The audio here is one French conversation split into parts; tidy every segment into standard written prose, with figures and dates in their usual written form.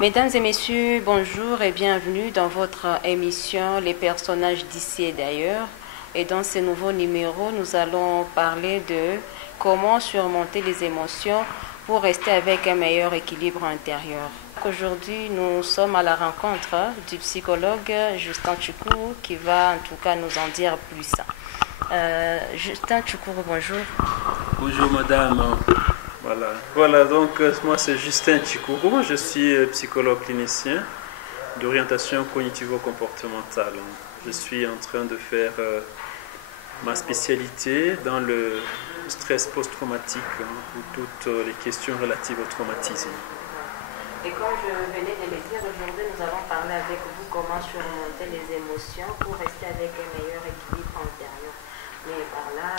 Mesdames et messieurs, bonjour et bienvenue dans votre émission Les personnages d'ici et d'ailleurs. Et dans ce nouveau numéro, nous allons parler de comment surmonter les émotions pour rester avec un meilleur équilibre intérieur. Aujourd'hui, nous sommes à la rencontre du psychologue Justin Tchoukourou qui va en tout cas nous en dire plus. Justin Tchoukourou, bonjour. Bonjour madame. Voilà, donc moi c'est Justin Tchoukourou, je suis psychologue clinicien d'orientation cognitivo-comportementale. Je suis en train de faire ma spécialité dans le stress post-traumatique ou toutes les questions relatives au traumatisme. Et comme je venais de le dire, aujourd'hui nous allons parler avec vous comment surmonter les émotions pour rester avec un meilleur équilibre intérieur. Mais par là,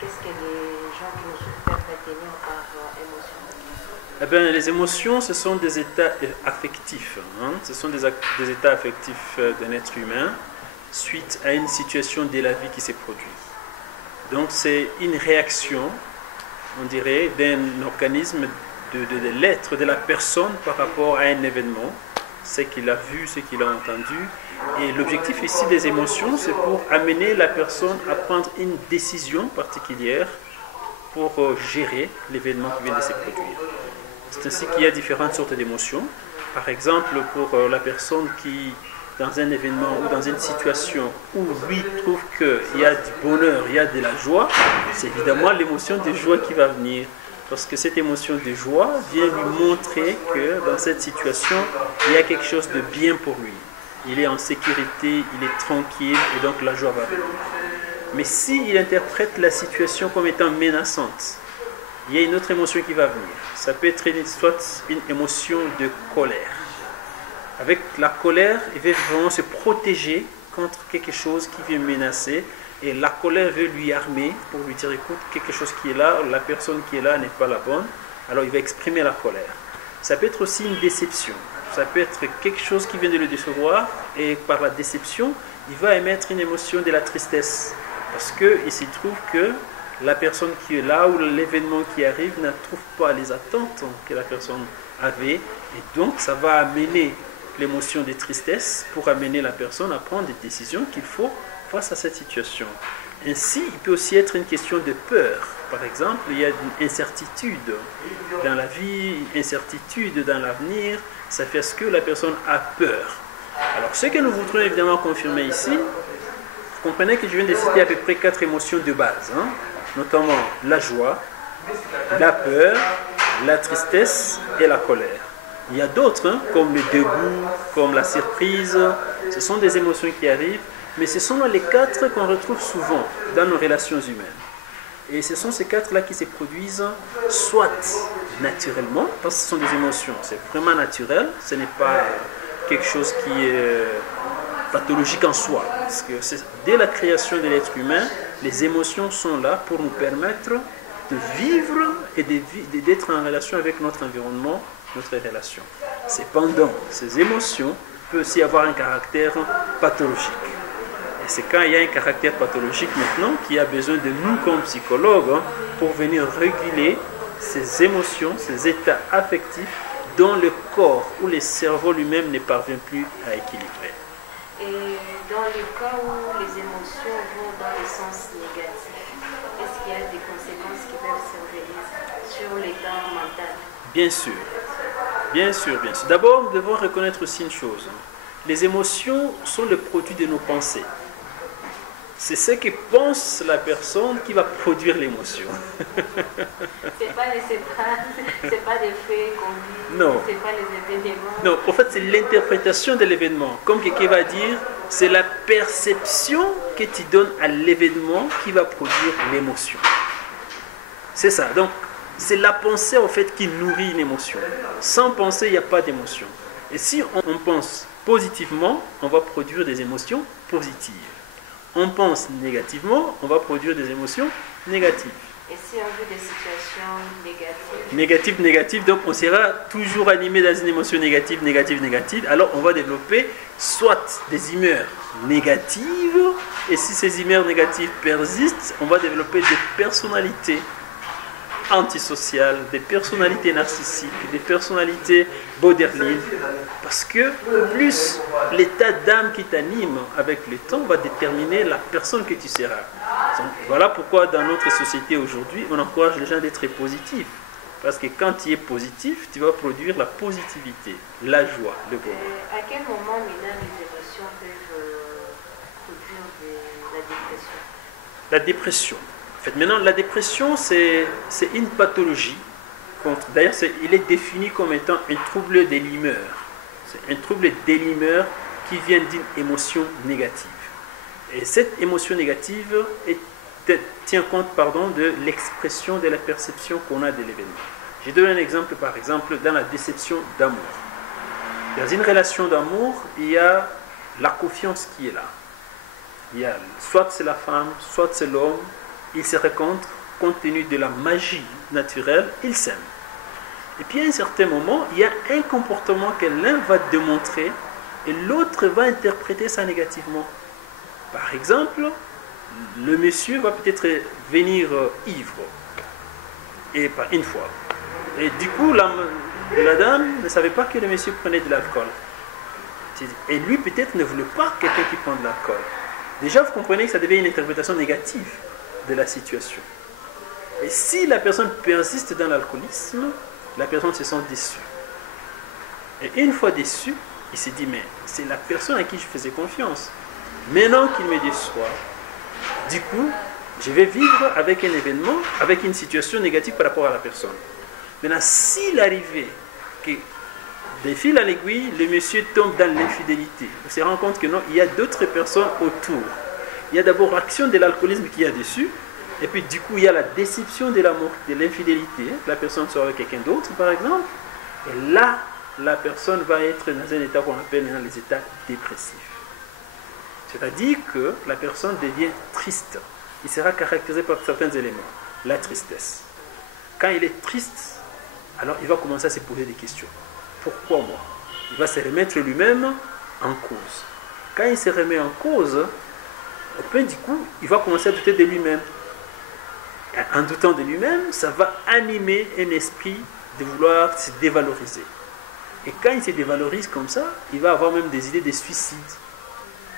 qu'est-ce que les gens qui nous peuvent retenir par émotion? Eh bien, les émotions, ce sont des états affectifs. Ce sont des états affectifs d'un être humain suite à une situation de la vie qui s'est produite. Donc, c'est une réaction, on dirait, d'un organisme de l'être, de la personne par rapport à un événement, ce qu'il a vu, ce qu'il a entendu. Et l'objectif ici des émotions, c'est pour amener la personne à prendre une décision particulière pour gérer l'événement qui vient de se produire. C'est ainsi qu'il y a différentes sortes d'émotions. Par exemple, pour la personne qui, dans un événement ou dans une situation où lui trouve qu'il y a du bonheur, il y a de la joie, c'est évidemment l'émotion de joie qui va venir. Parce que cette émotion de joie vient lui montrer que dans cette situation, il y a quelque chose de bien pour lui. Il est en sécurité, il est tranquille et donc la joie va venir. Mais s'il interprète la situation comme étant menaçante, il y a une autre émotion qui va venir. Ça peut être soit une émotion de colère. Avec la colère, il va vraiment se protéger contre quelque chose qui vient menacer. Et la colère veut lui armer pour lui dire, écoute, quelque chose qui est là, la personne qui est là n'est pas la bonne. Alors il va exprimer la colère. Ça peut être aussi une déception. Ça peut être quelque chose qui vient de le décevoir. Et par la déception, il va émettre une émotion de la tristesse. Parce qu'il s'y trouve que la personne qui est là ou l'événement qui arrive ne trouve pas les attentes que la personne avait. Et donc ça va amener l'émotion de tristesse pour amener la personne à prendre des décisions qu'il faut face à cette situation. Ainsi, il peut aussi être une question de peur. Par exemple, il y a une incertitude dans la vie, une incertitude dans l'avenir. Ça fait ce que la personne a peur. Alors, ce que nous voudrons évidemment confirmer ici, vous comprenez que je viens de citer à peu près 4 émotions de base, notamment la joie, la peur, la tristesse et la colère. Il y a d'autres, comme le dégoût, comme la surprise. Ce sont des émotions qui arrivent. Mais ce sont les 4 qu'on retrouve souvent dans nos relations humaines. Et ce sont ces 4-là qui se produisent soit naturellement, parce que ce sont des émotions, c'est vraiment naturel, ce n'est pas quelque chose qui est pathologique en soi. Parce que dès la création de l'être humain, les émotions sont là pour nous permettre de vivre et d'être en relation avec notre environnement, notre relation. Cependant, ces émotions peuvent aussi avoir un caractère pathologique. Et c'est quand il y a un caractère pathologique maintenant qu'il y a besoin de nous comme psychologues pour venir réguler ces émotions, ces états affectifs dont le corps ou le cerveau lui-même ne parvient plus à équilibrer. Et dans le cas où les émotions vont dans le sens négatif, est-ce qu'il y a des conséquences qui peuvent survenir sur l'état mental? Bien sûr. Bien sûr, bien sûr. D'abord, nous devons reconnaître aussi une chose. Les émotions sont le produit de nos pensées. C'est ce que pense la personne qui va produire l'émotion. C'est pas des faits qu'on vit, non. C'est pas les événements. Non, en fait, c'est l'interprétation de l'événement. Comme quelqu'un va dire, c'est la perception que tu donnes à l'événement qui va produire l'émotion. C'est ça. Donc, c'est la pensée en fait qui nourrit une émotion. Sans penser, il n'y a pas d'émotion. Et si on pense positivement, on va produire des émotions positives. On pense négativement, on va produire des émotions négatives. Et si on veut des situations négatives, donc on sera toujours animé dans une émotion négative, alors on va développer soit des humeurs négatives, et si ces humeurs négatives persistent, on va développer des personnalités antisociales, des personnalités narcissiques, des personnalités borderline, parce que plus l'état d'âme qui t'anime avec le temps va déterminer la personne que tu seras. Donc, voilà pourquoi dans notre société aujourd'hui, on encourage les gens d'être positifs. Parce que quand tu es positif, tu vas produire la positivité, la joie, le bonheur. À quel moment maintenant les émotions peuvent produire la dépression? La dépression. En fait, maintenant, la dépression, c'est une pathologie. D'ailleurs, il est défini comme étant un trouble de l'humeur. C'est un trouble de l'humeur qui vient d'une émotion négative. Et cette émotion négative tient compte de l'expression de la perception qu'on a de l'événement. Je donne un exemple, par exemple, dans la déception d'amour. Dans une relation d'amour, il y a la confiance qui est là. Il y a, soit c'est la femme, soit c'est l'homme, ils se rencontrent, compte tenu de la magie naturelle, ils s'aiment. Et puis à un certain moment, il y a un comportement que l'un va démontrer et l'autre va interpréter ça négativement. Par exemple, le monsieur va peut-être venir ivre, et pas une fois. Et du coup, la dame ne savait pas que le monsieur prenait de l'alcool. Et lui, peut-être, ne voulait pas quelqu'un qui prend de l'alcool. Déjà, vous comprenez que ça devient une interprétation négative de la situation. Et si la personne persiste dans l'alcoolisme, la personne se sent déçue. Et une fois déçue, il s'est dit, mais c'est la personne à qui je faisais confiance. Maintenant qu'il me déçoit, du coup, je vais vivre avec un événement, avec une situation négative par rapport à la personne. Maintenant, s'il arrivait que, de fil en aiguille, le monsieur tombe dans l'infidélité, on se rend compte que non, il y a d'autres personnes autour. Il y a d'abord l'action de l'alcoolisme qui est dessus, et puis du coup, il y a la déception de l'amour, de l'infidélité. La personne sera avec quelqu'un d'autre, par exemple, et là, la personne va être dans un état qu'on appelle les états dépressifs. C'est-à-dire que la personne devient triste. Il sera caractérisé par certains éléments. La tristesse. Quand il est triste, alors il va commencer à se poser des questions. Pourquoi moi? Il va se remettre lui-même en cause. Quand il se remet en cause, du coup, il va commencer à douter de lui-même. En doutant de lui-même, ça va animer un esprit de vouloir se dévaloriser. Et quand il se dévalorise comme ça, il va avoir même des idées de suicide.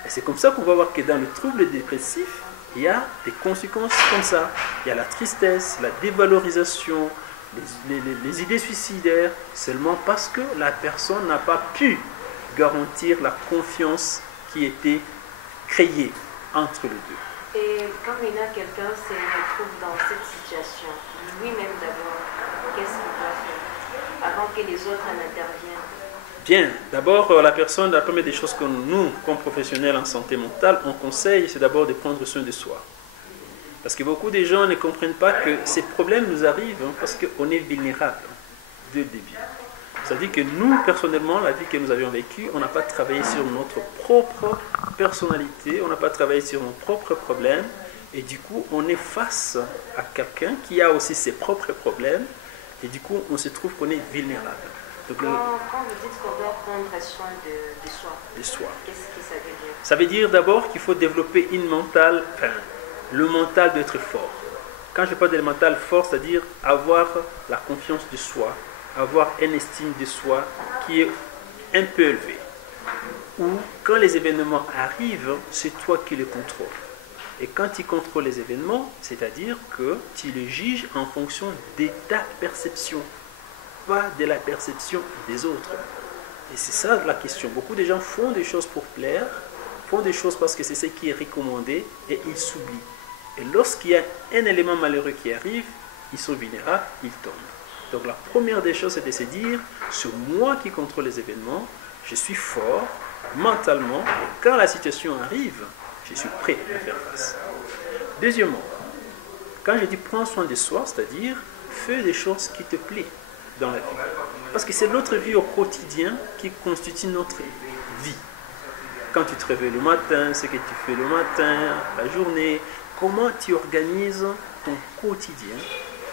Et c'est comme ça qu'on va voir que dans le trouble dépressif, il y a des conséquences comme ça. Il y a la tristesse, la dévalorisation, les idées suicidaires, seulement parce que la personne n'a pas pu garantir la confiance qui était créée entre les deux. Et quand maintenant quelqu'un se retrouve dans cette situation, lui-même d'abord, qu'est-ce qu'il doit faire avant que les autres en interviennent? Bien, d'abord, la personne, la première des choses que nous, comme professionnels en santé mentale, on conseille, c'est d'abord de prendre soin de soi. Parce que beaucoup de gens ne comprennent pas que ces problèmes nous arrivent parce qu'on est vulnérable dès le début. C'est-à-dire que nous, personnellement, la vie que nous avions vécue, on n'a pas travaillé sur notre propre personnalité, on n'a pas travaillé sur nos propres problèmes, et du coup, on est face à quelqu'un qui a aussi ses propres problèmes, et du coup, on se trouve qu'on est vulnérable. Donc, quand vous dites qu'on doit prendre soin de soi, qu'est-ce que ça veut dire? Ça veut dire d'abord qu'il faut développer le mental d'être fort. Quand je parle de mental fort, c'est-à-dire avoir la confiance de soi, avoir une estime de soi qui est un peu élevée. Ou quand les événements arrivent, c'est toi qui les contrôles. Et quand tu contrôles les événements, c'est-à-dire que tu les juges en fonction de ta perception, pas de la perception des autres. Et c'est ça la question. Beaucoup de gens font des choses pour plaire, font des choses parce que c'est ce qui est recommandé et ils s'oublient. Et lorsqu'il y a un élément malheureux qui arrive, ils sont vulnérables, ils tombent. Donc la première des choses, c'est de se dire, c'est moi qui contrôle les événements, je suis fort mentalement, et quand la situation arrive, je suis prêt à faire face. Deuxièmement, quand je dis prends soin de soi, c'est-à-dire fais des choses qui te plaisent dans la vie. Parce que c'est notre vie au quotidien qui constitue notre vie. Quand tu te réveilles le matin, ce que tu fais le matin, la journée, comment tu organises ton quotidien.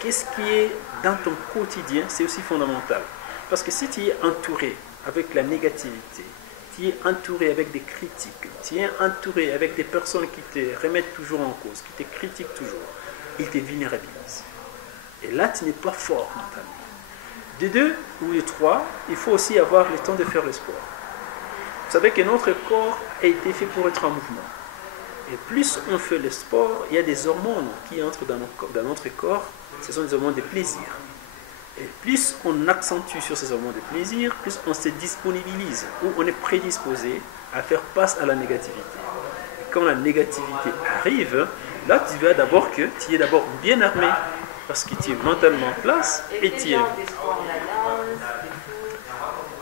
Qu'est-ce qui est dans ton quotidien, c'est aussi fondamental. Parce que si tu es entouré avec la négativité, tu es entouré avec des critiques, tu es entouré avec des personnes qui te remettent toujours en cause, qui te critiquent toujours, ils te vulnérabilisent. Et là, tu n'es pas fort mentalement. De 2 ou de 3, il faut aussi avoir le temps de faire le sport. Vous savez que notre corps a été fait pour être en mouvement. Et plus on fait le sport, il y a des hormones qui entrent dans notre corps. Ce sont des hormones de plaisir. Et plus on accentue sur ces hormones de plaisir, plus on se disponibilise ou on est prédisposé à faire face à la négativité. Et quand la négativité arrive, là tu vois d'abord que tu es d'abord bien armé parce que tu es mentalement en place et tu es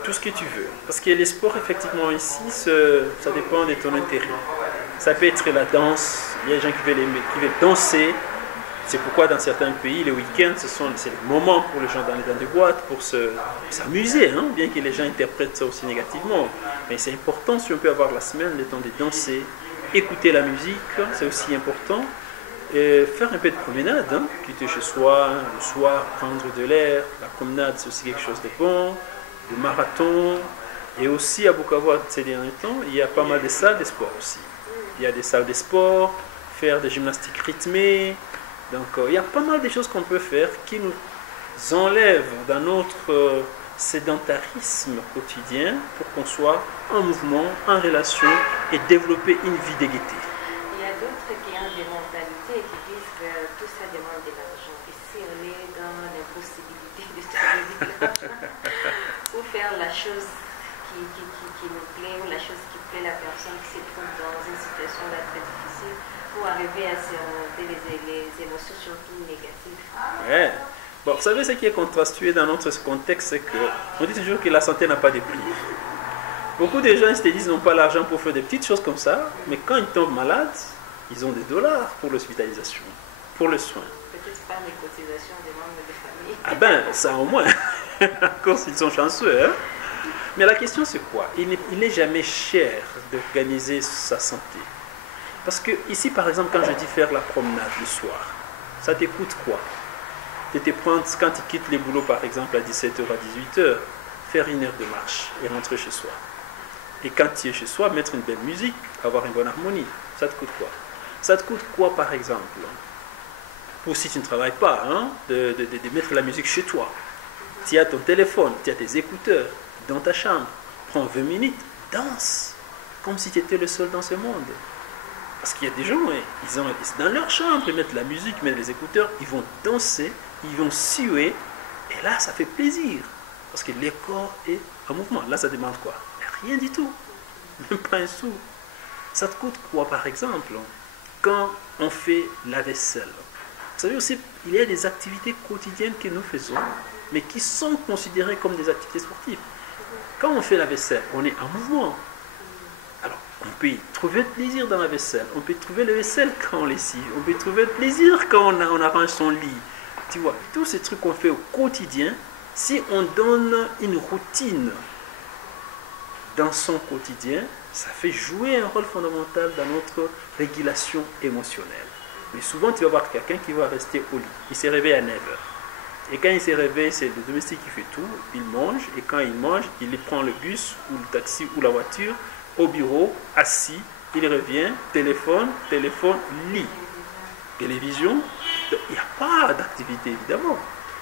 tout ce que tu veux. Parce que les sports, effectivement, ici, ça dépend de ton intérêt. Ça peut être la danse, il y a des gens qui veulent danser. C'est pourquoi dans certains pays, les week-ends, c'est le moment pour les gens d'aller dans des boîtes, pour s'amuser, hein, bien que les gens interprètent ça aussi négativement. Mais c'est important, si on peut avoir la semaine, le temps de danser, écouter la musique, c'est aussi important. Et faire un peu de promenade, hein, quitter chez soi, le soir, prendre de l'air. La promenade, c'est aussi quelque chose de bon. Le marathon. Et aussi à Bukavu, ces derniers temps, il y a pas mal de salles de sport aussi. Il y a des salles de sport, faire des gymnastiques rythmées. Donc il y a pas mal de choses qu'on peut faire qui nous enlèvent dans notre sédentarisme quotidien pour qu'on soit en mouvement, en relation et développer une vie de gaieté. Il y a d'autres qui ont des mentalités qui disent que tout ça demande de l'argent. Ici, on est dans l'impossibilité de trouver de l'argent pour faire la chose qui nous plaît ou la chose qui plaît la personne qui se trouve dans une situation là très difficile pour arriver à surmonter les émotions surtout négatives. Ouais. Bon, vous savez, ce qui est contrastueux dans notre contexte, c'est qu'on dit toujours que la santé n'a pas de prix. Beaucoup de gens ils se disent n'ont pas l'argent pour faire des petites choses comme ça, mais quand ils tombent malades, ils ont des dollars pour l'hospitalisation, pour le soin. Peut-être pas les cotisations des membres de famille. Ah ben, ça au moins. Encore s'ils sont chanceux. Hein? Mais la question c'est quoi? Il n'est jamais cher d'organiser sa santé. Parce que ici, par exemple, quand je dis faire la promenade le soir, ça te coûte quoi? De te prendre, quand tu quittes les boulots, par exemple, à 17h, à 18h, faire 1 heure de marche et rentrer chez soi. Et quand tu es chez soi, mettre une belle musique, avoir une bonne harmonie, ça te coûte quoi? Ça te coûte quoi, par exemple? Pour si tu ne travailles pas, hein, de mettre la musique chez toi. Tu as ton téléphone, tu as tes écouteurs dans ta chambre. Prends 20 minutes, danse, comme si tu étais le seul dans ce monde. Parce qu'il y a des gens, ils ont dans leur chambre, ils mettent la musique, ils mettent les écouteurs, ils vont danser, ils vont suer, et là, ça fait plaisir. Parce que le corps est en mouvement. Là, ça demande quoi? Rien du tout. Même pas un sou. Ça te coûte quoi, par exemple, quand on fait la vaisselle? Vous savez aussi, il y a des activités quotidiennes que nous faisons, mais qui sont considérées comme des activités sportives. Quand on fait la vaisselle, on est en mouvement. Alors, on peut y trouver le plaisir dans la vaisselle. On peut trouver le vaisselle quand on lessive. On peut trouver le plaisir quand on arrange son lit. Tu vois, tous ces trucs qu'on fait au quotidien, si on donne une routine dans son quotidien, ça fait jouer un rôle fondamental dans notre régulation émotionnelle. Mais souvent, tu vas voir quelqu'un qui va rester au lit. Il s'est réveillé à 9h. Et quand il s'est réveillé, c'est le domestique qui fait tout. Il mange. Et quand il mange, il prend le bus ou le taxi ou la voiture au bureau, assis. Il revient, téléphone, lit. Télévision. Il n'y a pas d'activité, évidemment.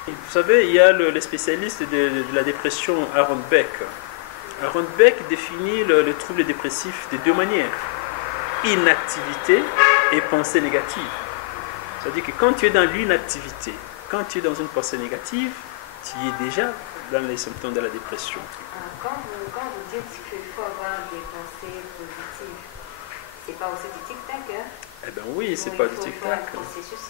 Vous savez, il y a le spécialiste de la dépression, Aaron Beck. Aaron Beck définit le trouble dépressif de 2 manières. Inactivité et pensée négative. C'est-à-dire que quand tu es dans l'inactivité, quand tu es dans une pensée négative, tu es déjà dans les symptômes de la dépression. Quand vous dites qu'il faut avoir des pensées positives, c'est pas aussi du tic-tac, hein? Eh bien oui, c'est pas du tic-tac.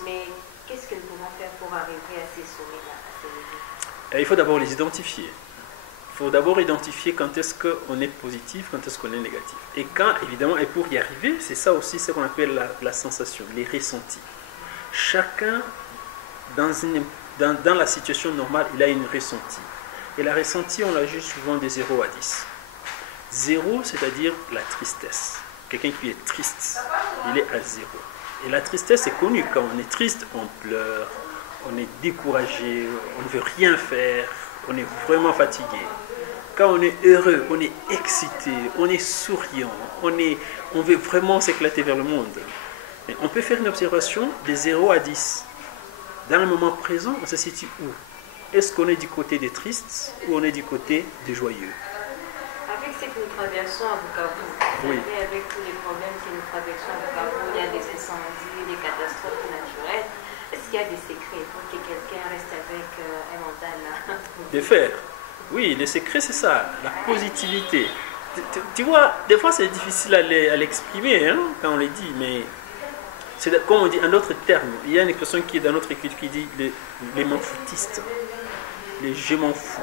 Mais qu'est-ce que nous pouvons faire pour arriver à ces sommets-là, à ces niveaux? Il faut d'abord les identifier. Il faut d'abord identifier quand est-ce qu'on est positif, quand est-ce qu'on est négatif. Et quand, évidemment, et pour y arriver, c'est ça aussi ce qu'on appelle la sensation, les ressentis. Chacun, dans la situation normale, il a une ressentie. Et la ressentie, on la juge souvent de 0 à 10. 0, c'est-à-dire la tristesse. Quelqu'un qui est triste, il est à 0. Et la tristesse est connue. Quand on est triste, on pleure, on est découragé, on ne veut rien faire, on est vraiment fatigué. Quand on est heureux, on est excité, on est souriant, on veut vraiment s'éclater vers le monde. Mais on peut faire une observation de 0 à 10. Dans le moment présent, on se situe où? Est-ce qu'on est du côté des tristes ou on est du côté des joyeux? Avec ce que nous traversons à Bukavu, Oui. avec tous les problèmes que nous traversons à Bukavu, il y a des incendies, des catastrophes naturelles. Est-ce qu'il y a des secrets pour que quelqu'un reste avec un mental De faire. Oui, le secret, c'est ça, la positivité. Tu vois, des fois, c'est difficile à l'exprimer hein, quand on le dit, mais c'est comme on dit en d'autres termes. Il y a une expression qui est dans notre écriture qui dit les m'en foutistes, les je m'en fous.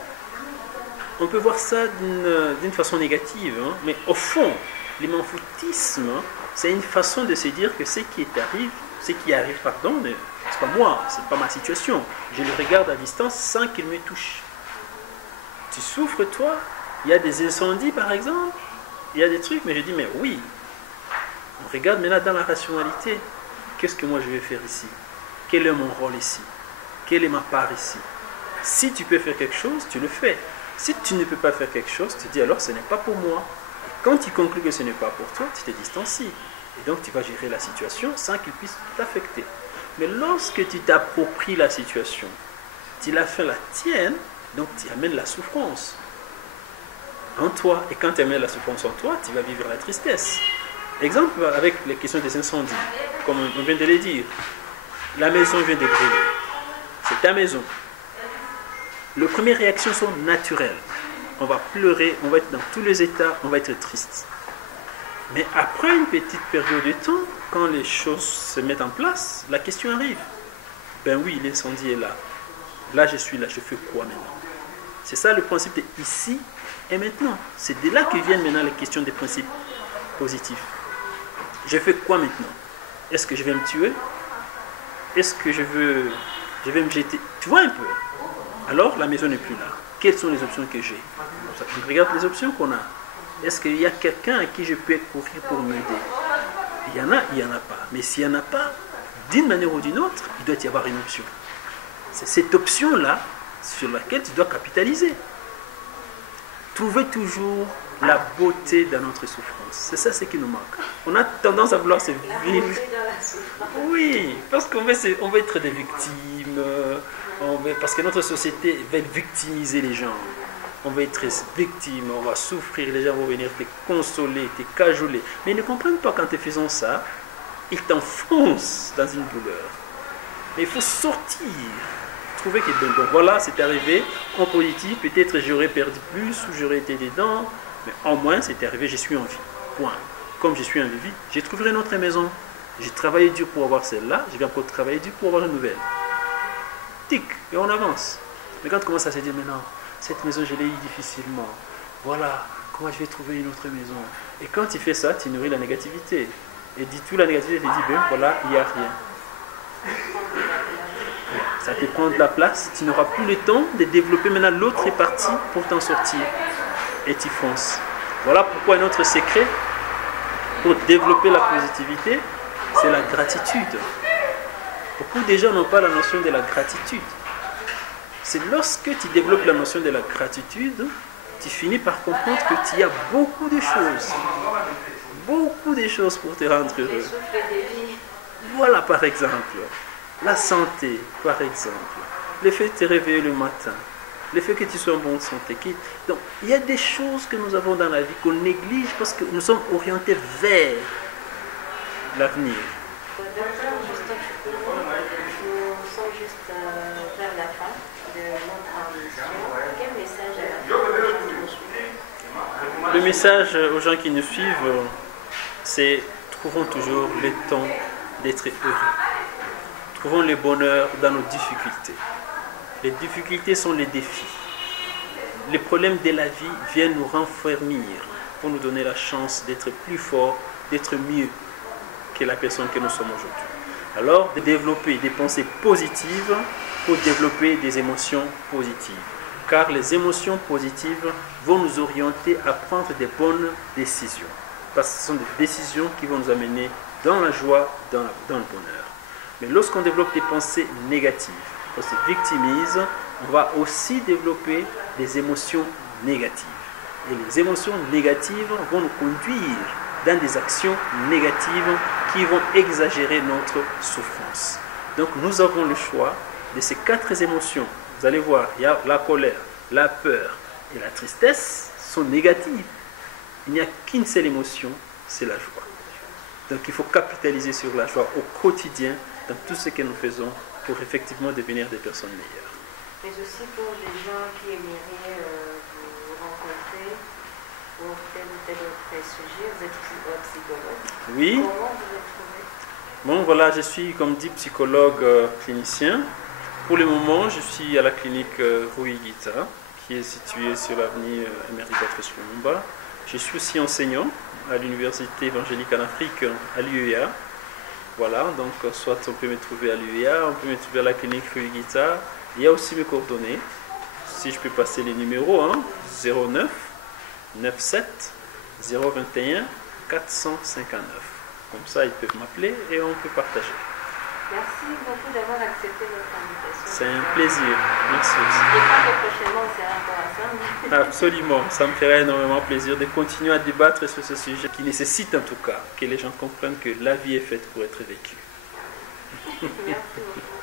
On peut voir ça d'une façon négative, hein, mais au fond, les m'en foutisme, c'est une façon de se dire que ce qui arrive, pardon, c'est pas moi, c'est pas ma situation. Je le regarde à distance sans qu'il me touche. Tu souffres, toi? Il y a des incendies, par exemple? Il y a des trucs, mais je dis, mais oui. On regarde maintenant dans la rationalité. Qu'est-ce que moi je vais faire ici? Quel est mon rôle ici? Quelle est ma part ici? Si tu peux faire quelque chose, tu le fais. Si tu ne peux pas faire quelque chose, tu dis alors ce n'est pas pour moi. Et quand tu conclus que ce n'est pas pour toi, tu te distancies. Et donc tu vas gérer la situation sans qu'il puisse t'affecter. Mais lorsque tu t'appropries la situation, tu la fais la tienne, donc tu amènes la souffrance en toi. Et quand tu amènes la souffrance en toi, tu vas vivre la tristesse. Exemple avec les questions des incendies, comme on vient de le dire. La maison vient de brûler. C'est ta maison. Les premières réactions sont naturelles. On va pleurer, on va être dans tous les états, on va être triste. Mais après une petite période de temps, quand les choses se mettent en place, la question arrive. Ben oui, l'incendie est là. Là, je suis là, je fais quoi maintenant? C'est ça le principe de ici et maintenant. C'est de là que viennent maintenant les questions des principes positifs. Je fais quoi maintenant? Est-ce que je vais me tuer? Est-ce que je vais me jeter? Tu vois un peu? Alors, la maison n'est plus là. Quelles sont les options que j'ai? Je regarde les options qu'on a. Est-ce qu'il y a quelqu'un à qui je peux courir pour m'aider? Il y en a, il n'y en a pas. Mais s'il n'y en a pas, d'une manière ou d'une autre, il doit y avoir une option. C'est cette option-là sur laquelle tu dois capitaliser. Trouver toujours la beauté dans notre souffrance. C'est ça ce qui nous manque. On a tendance à vouloir se vivre. Oui, parce qu'on veut être des victimes. Parce que notre société va victimiser les gens. On va être victime, on va souffrir, les gens vont venir te consoler, te cajoler. Mais ils ne comprennent pas qu'en te faisant ça, ils t'enfoncent dans une douleur. Mais il faut sortir. Trouver que donc voilà, c'est arrivé en positif, peut-être j'aurais perdu plus ou j'aurais été dedans, mais au moins c'est arrivé, je suis en vie. Point. Comme je suis en vie, j'ai trouvé une autre maison. J'ai travaillé dur pour avoir celle-là, je vais encore travailler dur pour avoir une nouvelle. Tic, et on avance. Mais quand on commence à se dire, mais non, cette maison je l'ai eu difficilement, voilà, comment je vais trouver une autre maison? Et quand tu fais ça, tu nourris la négativité. Et dis tout la négativité, tu dis, ben voilà, il n'y a rien. Ça te prend de la place, tu n'auras plus le temps de développer maintenant l'autre partie pour t'en sortir. Et tu fonces. Voilà pourquoi un autre secret pour développer la positivité, c'est la gratitude. Beaucoup de gens n'ont pas la notion de la gratitude. C'est lorsque tu développes la notion de la gratitude, tu finis par comprendre que tu as beaucoup de choses pour te rendre heureux. Voilà par exemple. La santé, par exemple, le fait de te réveiller le matin, le fait que tu sois en bonne santé. Donc, il y a des choses que nous avons dans la vie qu'on néglige parce que nous sommes orientés vers l'avenir. Nous sommes juste vers la fin de notre émission. Quel message à la fin? Le message aux gens qui nous suivent, c'est trouvons toujours le temps d'être heureux. Trouvons le bonheur dans nos difficultés. Les difficultés sont les défis. Les problèmes de la vie viennent nous renfermir pour nous donner la chance d'être plus forts, d'être mieux que la personne que nous sommes aujourd'hui. Alors, de développer des pensées positives pour développer des émotions positives. Car les émotions positives vont nous orienter à prendre des bonnes décisions. Parce que ce sont des décisions qui vont nous amener dans la joie, dans le bonheur. Mais lorsqu'on développe des pensées négatives, on se victimise, on va aussi développer des émotions négatives. Et les émotions négatives vont nous conduire dans des actions négatives qui vont exagérer notre souffrance. Donc nous avons le choix de ces 4 émotions, vous allez voir, il y a la colère, la peur et la tristesse sont négatives. Il n'y a qu'une seule émotion, c'est la joie. Donc il faut capitaliser sur la joie au quotidien dans tout ce que nous faisons pour effectivement devenir des personnes meilleures. Mais aussi pour les gens qui aimeraient vous rencontrer pour tel ou tel autre sujet, vous êtes psychologue. Oui. Comment vous êtes trouvé? Bon, voilà, je suis, comme dit, psychologue clinicien. Pour le moment, je suis à la clinique Rui Guita, qui est située sur l'avenue Emery Patrice Lumumba. Je suis aussi enseignant à l'Université évangélique en Afrique, à l'UEA. Voilà, donc soit on peut me trouver à l'UEA, on peut me trouver à la clinique Rui Guita. Il y a aussi mes coordonnées, si je peux passer les numéros, 09 97 021 459. Comme ça, ils peuvent m'appeler et on peut partager. Merci beaucoup d'avoir accepté notre invitation. C'est un plaisir. Merci aussi. J'espère que prochainement, on sera encore ensemble. Absolument. Ça me ferait énormément plaisir de continuer à débattre sur ce sujet qui nécessite en tout cas que les gens comprennent que la vie est faite pour être vécue. Merci beaucoup.